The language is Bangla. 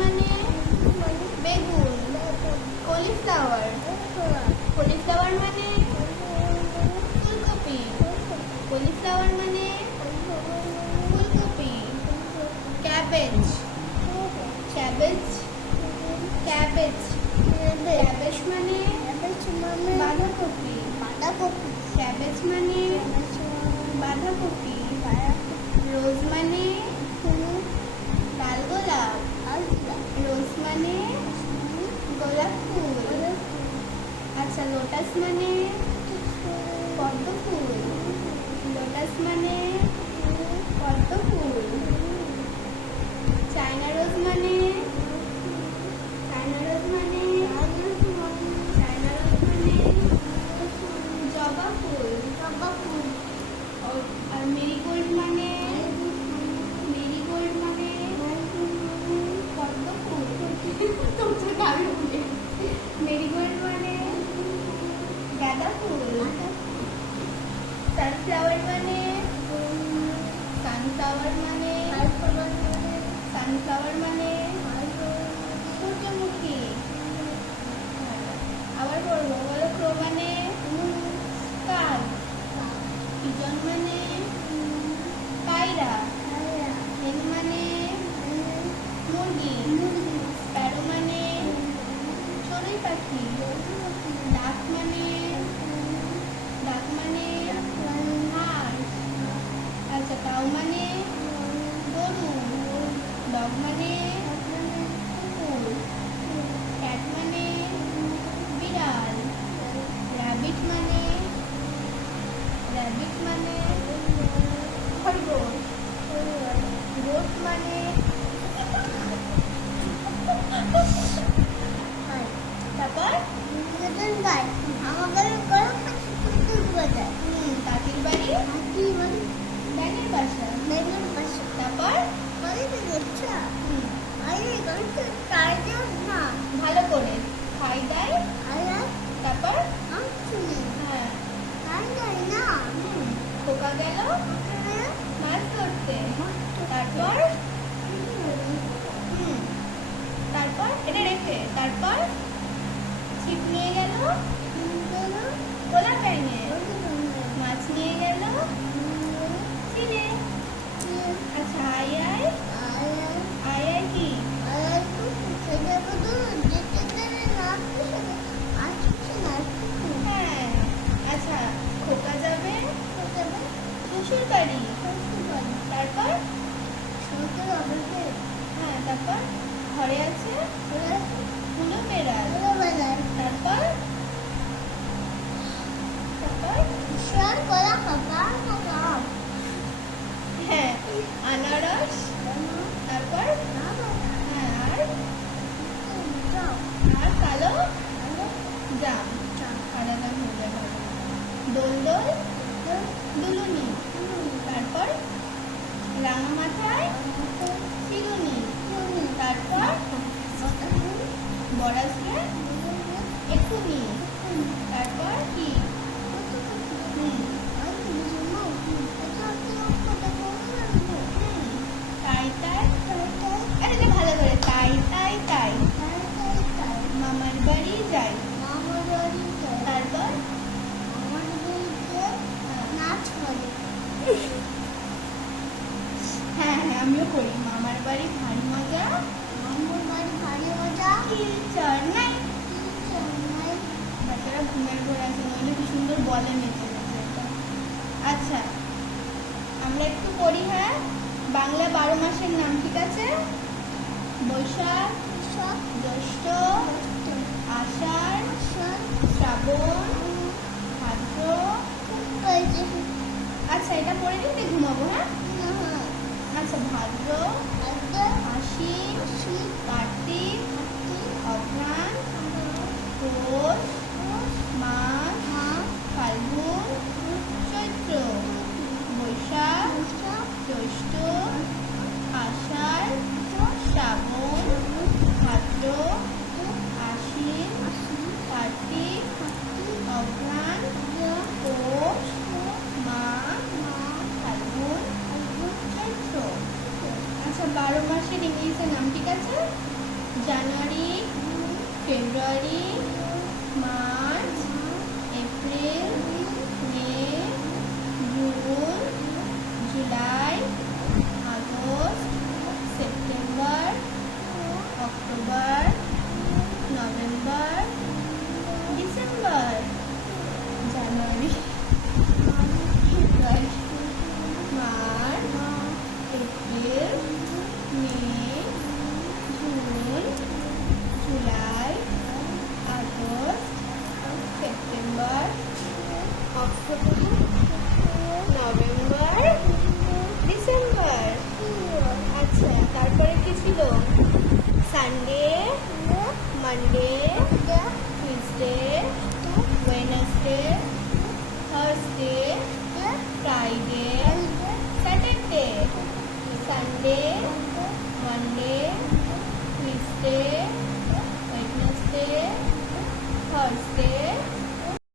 মানে বেগুন, কলিফ্লাওয়ার কলিফ্লাওয়ার মানে ফুলকপি, কলিফ্লাওয়ার মানে ফুলকপি, ক্যাবেজ ক্যাবেজ ক্যাবেজ ক্যাবেজ মানে বাঁধাকপি বাঁধাকপি ক্যাবেজ মানে বাঁধাকপি, রোজ মানে সানফ্লাওয়ার মানে সানফ্লাওয়ার মানে সানফ্লাওয়ার মানে সূর্যমুখী। আবার বলব বলো ক্রো মানে কাক পিজন মানে পায়রা হেন মানে মুরগি স্প্যারো মানে চড়ুই পাখি ডাক মানে ডাক মানে হাঁস আচ্ছা কাউ মানে গরু ডগ মানে কুকুর ক্যাট মানে বিড়াল র্যাবিট মানে র্যাবিট মানে খরগোশ গোট মানে তারপর হুম কাকির বাড়ি ব্যাঙের বাসা তারপর হুম ভালো করে খাই দেয় তারপর হ্যাঁ হুম খোকা গেল মাছ তারপর তারপর রেখে তারপর ছিপ নিয়ে গেল কোলা ব্যাঙে মাছ নিয়ে গেল চিনে আচ্ছা আয় আয় আয় আয় কি হ্যাঁ আচ্ছা খোকা যাবে শ্বশুর বাড়ি তারপর হ্যাঁ তারপর ঘরে আছে হুলো বেড়াল তারপর তারপর হ্যাঁ আনারস। তারপর হ্যাঁ আর আর কালো জাম। জাম হয়ে যাবে। দোল দোল দুলুনি। তারপর রাঙা মাথায় তারপর বড়াসে একটু তারপর কি হুম তাই তাই আরে যে ভালো করে তাই তাই তাই মামার বাড়ি যাই তারপর হ্যাঁ হ্যাঁ আমিও করি মামার বাড়ি ভারী মজা কিলচর নাই বাচ্চারা ঘুমের ঘর আছে নইলে কি সুন্দর বলে মেতে। আচ্ছা আমরা একটু পড়ি হ্যাঁ? বাংলা বারো মাসের নাম ঠিক আছে? বৈশাখ জ্যৈষ্ঠ আষাঢ় শ্রাবণ ভাদ্র। আচ্ছা এটা পড়ে দিন ঘুমাবো হ্যাঁ? আচ্ছা ভাদ্র আশ্বিন কার্তিক অঘ্রাণ পৌষ মাঘ ফাল্গুন চৈত্র বৈশাখ জ্যৈষ্ঠ আষাঢ় শ্রাবণ ভাদ্র আশ্বিন কার্তিক অঘ্রাণ পৌষ মাঘ ফাল্গুন চৈত্র আচ্ছা বারো মাসের ইংলিশের নাম ঠিক আছে? January February March April Monday, Tuesday, Wednesday, Thursday, Friday, Saturday, Sunday, Monday, Tuesday, Wednesday, Thursday,